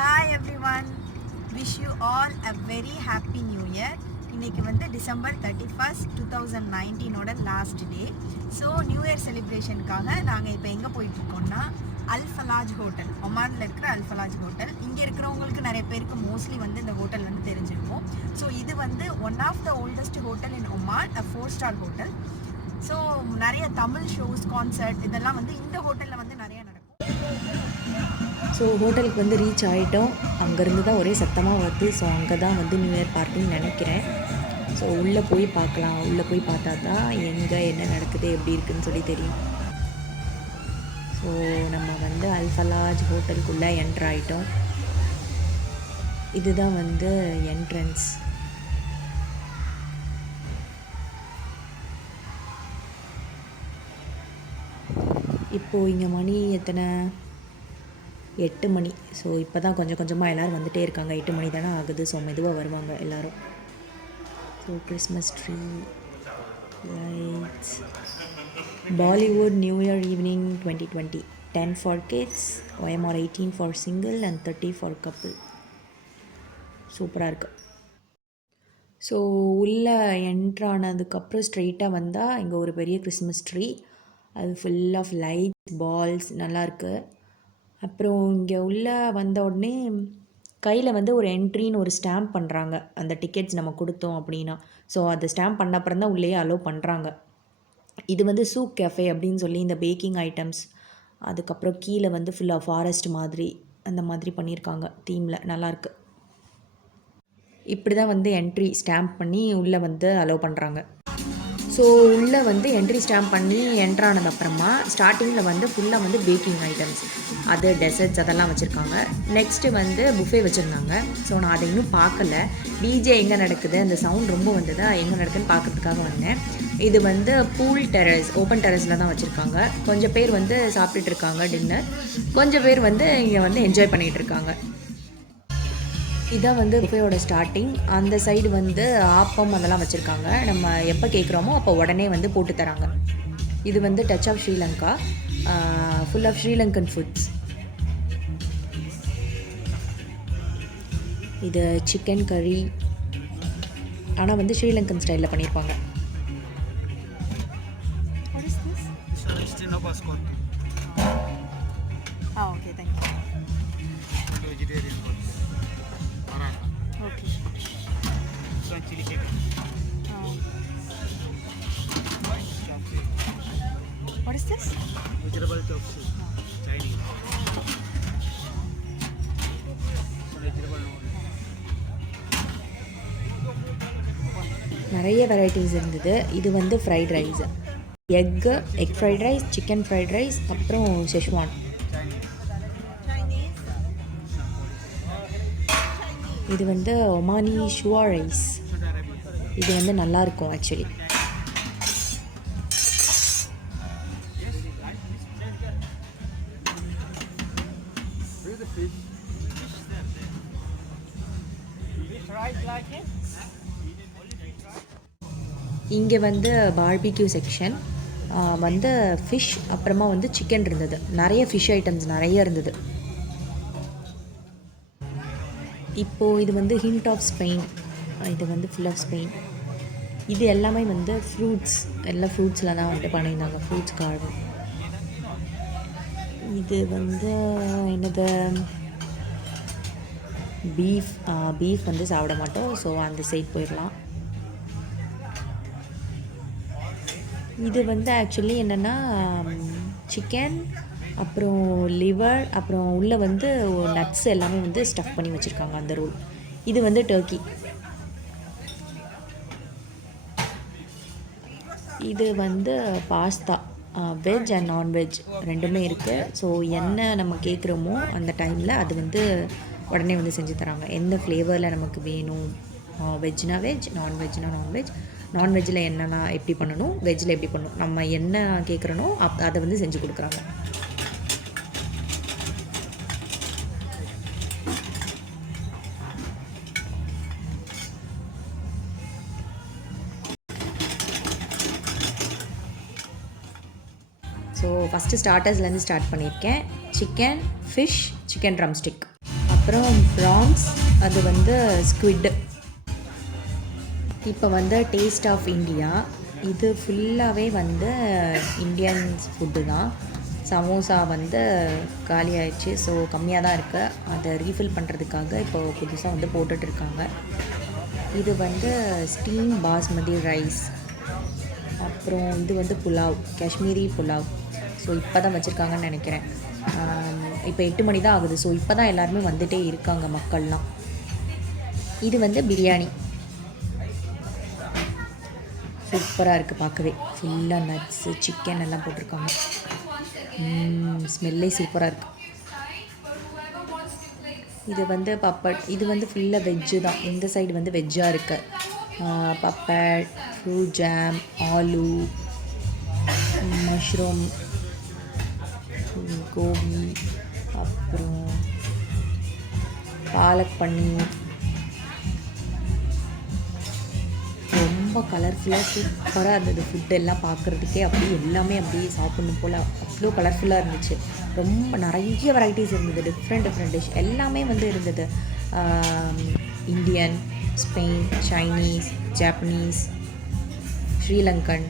Hi everyone, wish you all a very happy new year. இன்னைக்கு வந்து December 31st 2019ஓட last day. So new year செலிப்ரேஷனுக்காக நாங்கள் இப்போ எங்கே போயிட்டுருக்கோம்னா அல் ஃபலாஜ் ஹோட்டல், ஒமானில் இருக்கிற அல் ஃபலாஜ் ஹோட்டல். இங்கே இருக்கிறவங்களுக்கு நிறைய பேருக்கு மோஸ்ட்லி வந்து இந்த ஹோட்டல் வந்து தெரிஞ்சிருக்கும். ஸோ இது வந்து one of the oldest hotel in Oman, a 4-star hotel. So நிறைய தமிழ் ஷோஸ், கான்சர்ட் இதெல்லாம் வந்து இந்த ஹோட்டலில் வந்து நிறைய நடக்கும். ஸோ ஹோட்டலுக்கு வந்து ரீச் ஆகிட்டோம். அங்கேருந்து தான் ஒரே சத்தமாக வருது. ஸோ அங்கே தான் வந்து நியூ இயர் பார்ட்டின்னு நினைக்கிறேன். ஸோ உள்ளே போய் பார்க்கலாம். உள்ளே போய் பார்த்தா தான் எங்கே என்ன நடக்குது, எப்படி இருக்குதுன்னு சொல்லி தெரியும். ஸோ நம்ம வந்து அல் ஃபலாஜ் ஹோட்டலுக்குள்ளே என்ட்ரு ஆகிட்டோம். இதுதான் வந்து என்ட்ரன்ஸ். இப்போது இங்கே மணி எத்தனை? 8 மணி. ஸோ இப்போ தான் கொஞ்சம் கொஞ்சமாக எல்லோரும் வந்துகிட்டே இருக்காங்க. 8 மணி தானே ஆகுது. ஸோ மெதுவாக வருவாங்க எல்லோரும். So Christmas tree, lights, Bollywood new year evening 2020, 10 for kids, OMR 18 for single and 30 for couple. சூப்பராக இருக்குது. ஸோ உள்ளே என்ட்ரானதுக்கப்புறம் ஸ்ட்ரெயிட்டாக வந்தால் இங்கே ஒரு பெரிய கிறிஸ்மஸ் ட்ரீ, அது ஃபுல் ஆஃப் லைட்ஸ், பால்ஸ், நல்லாயிருக்கு. அப்புறம் இங்கே உள்ளே வந்த உடனே கையில் வந்து ஒரு என்ட்ரின்னு ஒரு ஸ்டாம்ப் பண்ணுறாங்க. அந்த டிக்கெட்ஸ் நம்ம கொடுத்தோம் அப்படின்னா. ஸோ அதை ஸ்டாம்ப் பண்ண அப்புறம் தான் உள்ளேயே அலோவ் பண்ணுறாங்க. இது வந்து சூக் கேஃபே அப்படின்னு சொல்லி இந்த பேக்கிங் ஐட்டம்ஸ், அதுக்கப்புறம் கீழே வந்து ஃபுல்லாக ஃபாரஸ்ட் மாதிரி அந்த மாதிரி பண்ணியிருக்காங்க தீமில். நல்லாயிருக்கு. இப்படி தான் வந்து என்ட்ரி ஸ்டாம்ப் பண்ணி உள்ளே வந்து அலோவ் பண்ணுறாங்க. ஸோ உள்ளே வந்து என்ட்ரி ஸ்டாம்ப் பண்ணி என்ட்ரானதுக்கப்புறமா ஸ்டார்டிங்கில் வந்து ஃபுல்லாக வந்து பேக்கிங் ஐட்டம்ஸ், அது டெசர்ட்ஸ் அதெல்லாம் வச்சுருக்காங்க. நெக்ஸ்ட்டு வந்து புஃபே வச்சுருந்தாங்க. ஸோ நான் அதை இன்னும் பார்க்கல. டிஜே எங்கே நடக்குது, அந்த சவுண்ட் ரொம்ப வந்ததா, எங்கே நடக்குதுன்னு பார்க்குறதுக்காக வந்தேன். இது வந்து பூல் டெரஸ், ஓப்பன் டெரஸில் தான் வச்சுருக்காங்க. கொஞ்சம் பேர் வந்து சாப்பிட்டுட்டு இருக்காங்க டின்னர், கொஞ்சம் பேர் வந்து இங்கே வந்து என்ஜாய் பண்ணிகிட்டு இருக்காங்க. இதான் வந்து புஃபேயோட ஸ்டார்டிங். அந்த சைடு வந்து ஆப்பம் அதெல்லாம் வச்சுருக்காங்க. நம்ம எப்போ கேட்குறோமோ அப்போ உடனே வந்து போட்டு தராங்க. இது வந்து touch of Sri Lanka, full of Sri Lankan foods. இது சிக்கன் கறி, ஆனால் வந்து ஸ்ரீலங்கன் ஸ்டைலில் பண்ணியிருப்பாங்க. Okay, thank you. Okay. Chili chicken. What is this? Vegetable chopstick. Chinese. Vegetable noodles. நிறைய வெரைட்டிஸ் இருந்தது. இது வந்து fried rice, egg fried rice, chicken fried rice, அப்புறம் ஷெஷ்வான். இது வந்து ஒமானி ஷுவா ரைஸ். இது வந்து நல்லாயிருக்கும் ஆக்சுவலி. இங்கே வந்து பார்பிக்யூ செக்ஷன் வந்து ஃபிஷ், அப்புறமா வந்து சிக்கன் இருந்தது. நிறைய ஃபிஷ் ஐட்டம்ஸ் நிறைய இருந்தது. இப்போது இது வந்து ஹிண்ட் ஆஃப் ஸ்பெயின். இது வந்து ஃபுல் ஆஃப் ஸ்பெயின். இது எல்லாமே வந்து ஃப்ரூட்ஸ், எல்லாம் ஃப்ரூட்ஸில் தான் வந்து பண்ணியிருந்தாங்க. Fruits garden. இது வந்து என்னது, பீஃப் வந்து சாப்பிட மாட்டோம். ஸோ அந்த சைட் போயிடலாம். இது வந்து ஆக்சுவலி என்னென்னா சிக்கன், அப்புறம் லிவர், அப்புறம் உள்ளே வந்து நட்ஸ் எல்லாமே வந்து ஸ்டஃப் பண்ணி வச்சுருக்காங்க அந்த ரோல். இது வந்து டர்க்கி. இது வந்து பாஸ்தா, வெஜ் அண்ட் நான்வெஜ் ரெண்டுமே இருக்குது. ஸோ என்ன நம்ம கேட்குறோமோ அந்த டைமில் அது வந்து உடனே வந்து செஞ்சு தராங்க. எந்த ஃப்ளேவரில் நமக்கு வேணும், வெஜ்னா வெஜ், நான்வெஜ்னா நான்வெஜ், நான்வெஜ்ஜில் என்னென்னா எப்படி பண்ணணும், வெஜ்ஜில் எப்படி பண்ணணும், நம்ம என்ன கேட்குறனோ அதை வந்து செஞ்சு கொடுக்குறாங்க. ஸோ ஃபஸ்ட்டு ஸ்டார்டர்ஸ்லேருந்து ஸ்டார்ட் பண்ணியிருக்கேன். சிக்கன், ஃபிஷ், சிக்கன் ட்ரம்ஸ்டிக், அதுக்கப்புறம் ப்ரான்ஸ், அது வந்து ஸ்குவிட். இப்போ வந்து டேஸ்ட் ஆஃப் இந்தியா, இது ஃபுல்லாகவே வந்து இந்தியன்ஸ் ஃபுட்டு தான். சமோசா வந்து காலி ஆயிடுச்சு, ஸோ கம்மியாக தான் இருக்குது. அதை ரீஃபில் பண்ணுறதுக்காக இப்போ புதுசாக வந்து போட்டுட்ருக்காங்க. இது வந்து ஸ்டீம் பாஸ்மதி ரைஸ். அப்புறம் இது வந்து புலாவ், காஷ்மீரி புலாவ். ஸோ இப்போ தான் வச்சுருக்காங்கன்னு நினைக்கிறேன். இப்போ 8 மணி தான் ஆகுது, ஸோ இப்போ தான் எல்லாருமே வந்துகிட்டே இருக்காங்க மக்கள்லாம். இது வந்து பிரியாணி. சூப்பராக இருக்குது பார்க்கவே. ஃபுல்லாக நட்ஸு, சிக்கன் எல்லாம் போட்டிருக்காங்க. ஸ்மெல்லே சூப்பராக இருக்குது. இது வந்து பப்பட். இது வந்து ஃபுல்லாக வெஜ்ஜு தான். இந்த சைடு வந்து வெஜ்ஜாக இருக்குது. Papad, fruit jam, aloo, mushroom, gobi, அப்புறம் பாலக் பன்னீர். ரொம்ப கலர்ஃபுல்லாக சூப்பராக இருந்தது. ஃபுட்டு எல்லாம் பார்க்குறதுக்கே அப்படியே எல்லாமே அப்படியே சாப்பிடணும் போல் அவ்வளோ கலர்ஃபுல்லாக இருந்துச்சு. ரொம்ப நிறைய வெரைட்டிஸ் இருந்தது. டிஃப்ரெண்ட் டிஷ் எல்லாமே வந்து இருந்தது. Indian, Spain, Chinese, Japanese, Sri Lankan.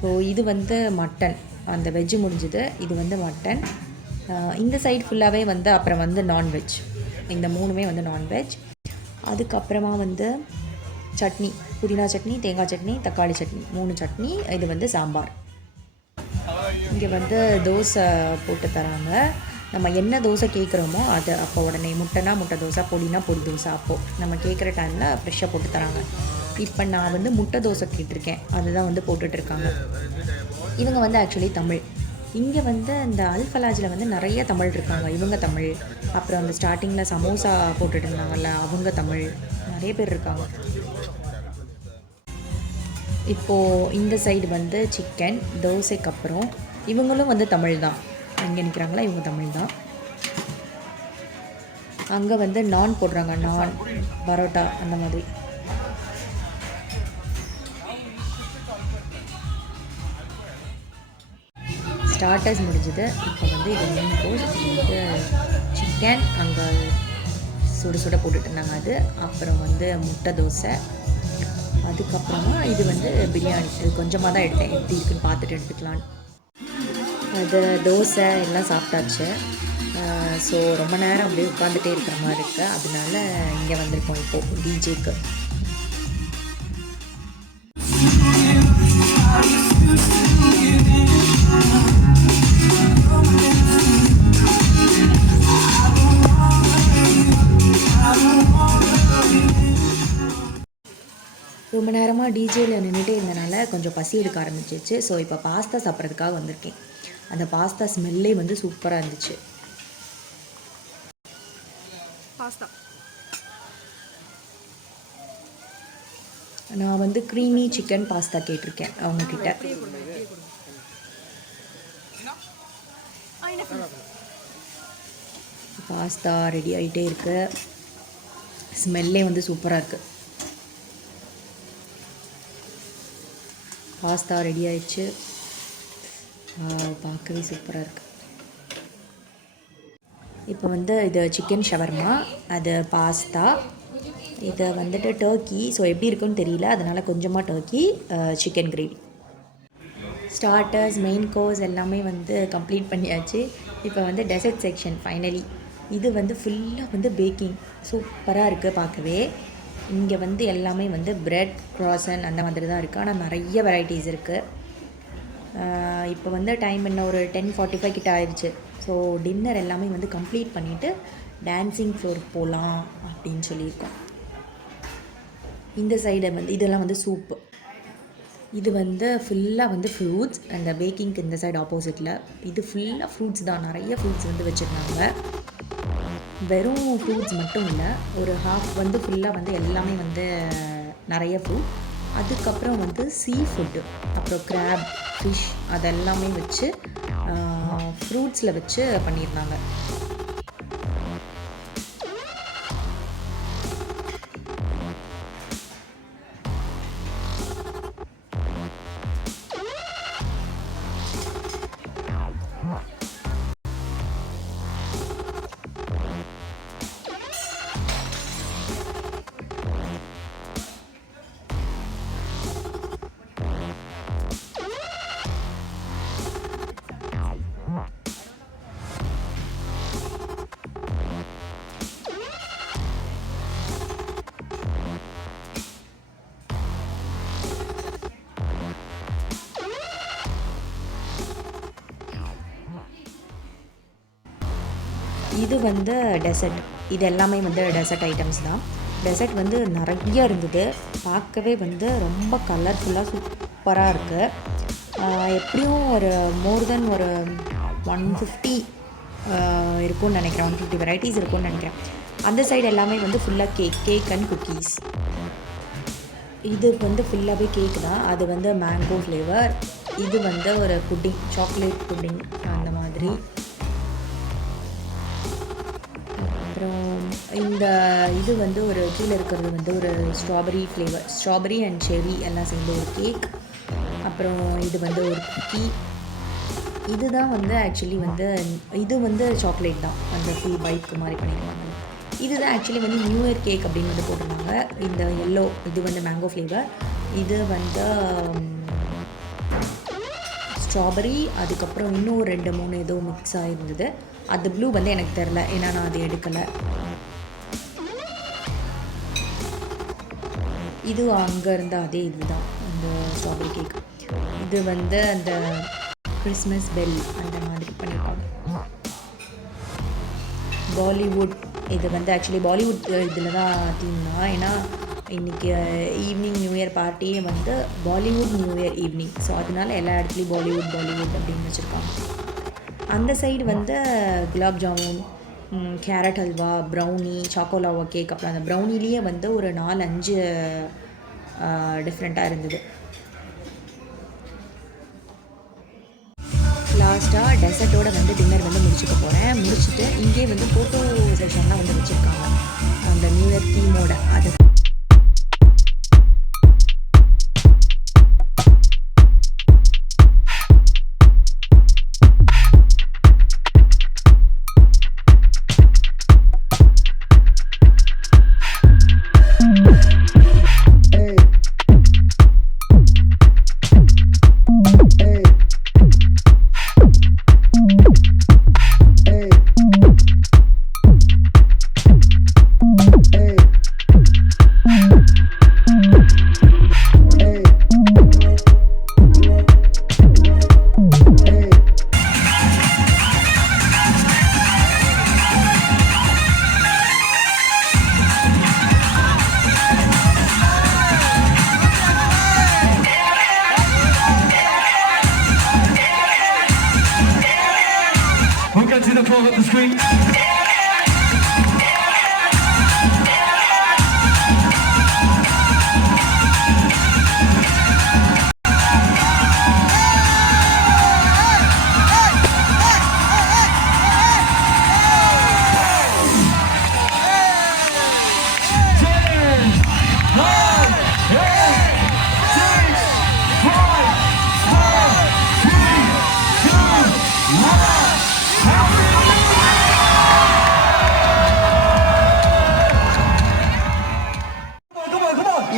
So இது வந்து மட்டன், அந்த வெஜ்ஜு முடிஞ்சுது. இது வந்து மட்டன். இந்த சைடு ஃபுல்லாகவே வந்து அப்புறம் வந்து நான்வெஜ். இந்த 3மே வந்து நான்வெஜ். அதுக்கப்புறமா வந்து சட்னி, புதினா சட்னி, தேங்காய் சட்னி, தக்காளி சட்னி, 3 சட்னி. இது வந்து சாம்பார். இங்கே வந்து தோசை போட்டு தராங்க. நம்ம என்ன தோசை கேட்குறோமோ அது அப்போ உடனே, முட்டைனா முட்டை தோசை, பொடினா பொடி தோசை, அப்போது நம்ம கேட்குற டைமில் ஃப்ரெஷ்ஷாக போட்டு தராங்க. இப்போ நான் வந்து முட்டை தோசை கேட்டிருக்கேன், அதுதான் வந்து போட்டுட்ருக்காங்க. இவங்க வந்து ஆக்சுவலி தமிழ். இங்கே வந்து இந்த ஃபலாஜில் வந்து நிறைய தமிழ் இருக்காங்க. இவங்க தமிழ். அப்புறம் அந்த ஸ்டார்டிங்கில் சமோசா போட்டுட்டு இருந்தாங்கல்ல, அவங்க தமிழ். நிறைய பேர் இருக்காங்க. இப்போது இந்த சைடு வந்து சிக்கன் தோசைக்கு அப்புறம் இவங்களும் வந்து தமிழ் தான். இங்கே நிற்கிறாங்களா, இவங்க தமிழ் தான். அங்கே வந்து நான் போடுறாங்க, நான், பரோட்டா அந்த மாதிரி. ஸ்டார்டர்ஸ் முடிஞ்சது. இப்போ வந்து இது மெயின் கோர்ஸ். இது வந்து சிக்கன் அங்கே சுட சுட போட்டுட்டு இருந்தாங்க அது. அப்புறம் வந்து முட்டை தோசை. அதுக்கப்புறமா இது வந்து பிரியாணி. இது கொஞ்சமாக தான் எடுத்தேன், எப்படி இருக்குன்னு பார்த்துட்டு எடுத்துக்கலான்னு. அது தோசை எல்லாம் சாப்பிட்டாச்சு. ஸோ ரொம்ப நேரம் அப்படியே உட்காந்துட்டே இருக்கிற மாதிரி இருக்குது. அதனால இங்கே வந்திருக்கோம் இப்போது டிஜேக்கு. ரொம்ப நேரமாக டிஜேயில் நின்றுட்டே இருந்தனால கொஞ்சம் பசி எடுக்க ஆரம்பிச்சிச்சு. ஸோ இப்போ பாஸ்தா சாப்பிட்றதுக்காக வந்திருக்கேன். அந்த பாஸ்தா ஸ்மெல்லே வந்து சூப்பராக இருந்துச்சு. பாஸ்தா நான் வந்து க்ரீமி சிக்கன் பாஸ்தா கேட்டிருக்கேன் அவங்கக்கிட்ட. பாஸ்தா ரெடி ஆகிட்டே இருக்கு. ஸ்மெல்லே வந்து சூப்பராக இருக்குது. பாஸ்தா ரெடி ஆயிடுச்சு. பார்க்கவே சூப்பராக இருக்குது. இப்போ வந்து இது சிக்கன் ஷவர்மா, அது பாஸ்தா, இது வந்துட்டு டர்க்கி. ஸோ எப்படி இருக்குன்னு தெரியல, அதனால் கொஞ்சமாக Turkey, chicken gravy. Starters, main course எல்லாமே வந்து கம்ப்ளீட் பண்ணியாச்சு. இப்போ வந்து டெசர்ட் செக்ஷன் ஃபைனலி. இது வந்து ஃபுல்லாக வந்து பேக்கிங் சூப்பராக இருக்குது பார்க்கவே. இங்கே வந்து எல்லாமே வந்து ப்ரெட், க்ராசன் அந்த மாதிரி தான் இருக்குது. ஆனால் நிறைய வெரைட்டிஸ் இருக்குது. இப்போ வந்து டைம் இன்னும் ஒரு 10:45 கிட்ட ஆயிடுச்சு. ஸோ டின்னர் எல்லாமே வந்து கம்ப்ளீட் பண்ணிவிட்டு டான்ஸிங் ஃப்ளோருக்கு போகலாம் அப்படின்னு சொல்லியிருக்கோம். இந்த சைடு வந்து இதெல்லாம் வந்து சூப்பு. இது வந்து ஃபுல்லாக வந்து ஃப்ரூட்ஸ். அந்த பேக்கிங்க்கு இந்த சைடு ஆப்போசிட்டில் இது ஃபுல்லாக ஃப்ரூட்ஸ் தான். நிறைய ஃப்ரூட்ஸ் வந்து வச்சுருந்தாங்க. வெறும் ஃப்ரூட்ஸ் மட்டும் இல்லை, ஒரு ஹாஃப் வந்து ஃபுல்லாக வந்து எல்லாமே வந்து நிறைய ஃப்ரூட். அதுக்கப்புறம் வந்து சீ ஃபுட்டு, அப்புறம் கிராப், ஃபிஷ் அதெல்லாமே வச்சு ஃப்ரூட்ஸில் வச்சு பண்ணியிருந்தாங்க. இது வந்து டெசர்ட். இது எல்லாமே வந்து டெசர்ட் ஐட்டம்ஸ் தான். டெசர்ட் வந்து நிறைய இருந்தது. பார்க்கவே வந்து ரொம்ப கலர்ஃபுல்லாக சூப்பராக இருக்குது. எப்படியும் ஒரு மோர் தென் ஒரு 150 இருக்கும்னு நினைக்கிறேன். 150 வெரைட்டிஸ் இருக்கும்னு நினைக்கிறேன். அந்த சைடு எல்லாமே வந்து ஃபுல்லாக கேக் அண்ட் குக்கீஸ். இது வந்து ஃபுல்லாகவே கேக் தான். அது வந்து மேங்கோ ஃப்ளேவர். இது வந்து ஒரு புட்டிங், சாக்லேட் புட்டிங் அந்த மாதிரி. அப்புறம் இந்த இது வந்து ஒரு கீழே இருக்கிறது வந்து ஒரு strawberry flavour, strawberry and cherry எல்லாம் சேர்ந்து ஒரு கேக். அப்புறம் இது வந்து ஒரு குக்கி. இதுதான் வந்து ஆக்சுவலி வந்து இது வந்து சாக்லேட் தான், அந்த ஃபுல் பைக்கு மாதிரி பண்ணிடுவாங்க. இதுதான் ஆக்சுவலி வந்து நியூ இயர் கேக் அப்படின்னு வந்து போட்டிருந்தாங்க. இந்த எல்லோ இது வந்து மேங்கோ ஃப்ளேவர். இது வந்து ஸ்ட்ராபெரி, அதுக்கப்புறம் இன்னும் 2-3 ஏதோ மிக்ஸ் ஆகிருந்தது. அது ப்ளூ வந்து எனக்கு தெரில, ஏன்னா நான் அதை எடுக்கலை. இது அங்கே இருந்த அதே இதுதான் அந்த ஸ்ட்ராபெரி கேக். இது வந்து அந்த கிறிஸ்மஸ் பெல் அந்த மாதிரி பண்ணியிருக்காங்க. பாலிவுட், இது வந்து ஆக்சுவலி பாலிவுட் இதில் தான் தீம் தான். ஏன்னா இன்றைக்கி ஈவினிங் நியூ இயர் பார்ட்டியே வந்து Bollywood new year evening. So அதனால எல்லா இடத்துலையும் பாலிவுட் அப்படின்னு வச்சுருக்காங்க. அந்த சைடு வந்து gulab jamun, carrot halwa, brownie, choco lava cake. அப்புறம் அந்த ப்ரௌனிலேயே வந்து ஒரு 4-5 டிஃப்ரெண்ட்டாக இருந்தது. லாஸ்ட்டாக டெசர்ட்டோட வந்து டின்னர் வந்து முடிச்சுக்க போகிறேன். முடிச்சுட்டு இங்கே வந்து ஃபோட்டோ செஷன்லாம் வந்து வச்சுருக்காங்க அந்த நியூ இயர் தீமோட. அது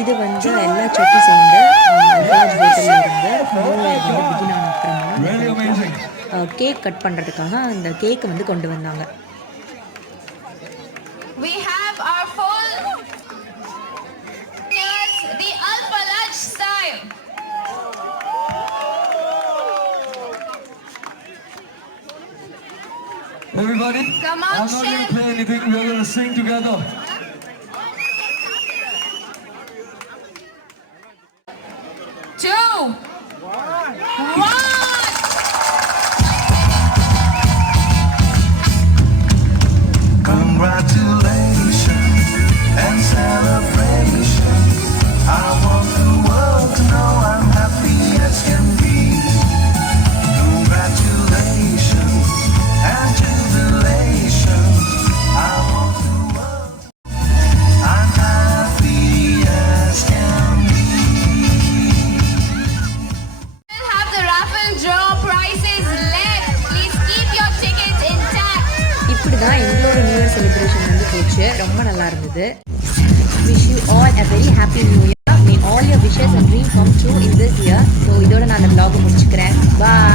இது வந்து எல்லா சட்னி சேர்ந்து falaj ஹோட்டலில் இருந்து நியூ இயர் வந்து பிகின் ஆன அப்புறமா கேக் கட் பண்ணுறதுக்காக அந்த கேக்கை வந்து கொண்டு வந்தாங்க. We have our full the falaj style. Everybody, come on, I'm not going to play anything. We're going to sing together. 2, 1. Congratulations and celebration. I want the world to know I'm happy as can be. Congratulations and jubilations. I want the world to know I'm happy as can be. We'll have the raffle draw prizes left. Please keep your tickets intact. இப்படி தான் எங்களோட new year celebration வந்து போச்சு. ரொம்ப நல்லா இருந்தது. Wish you all a very happy new year. May all your wishes and dreams come true in this year. So இதோட நான் அந்த vlog முடிச்சுக்கிறேன். Bye.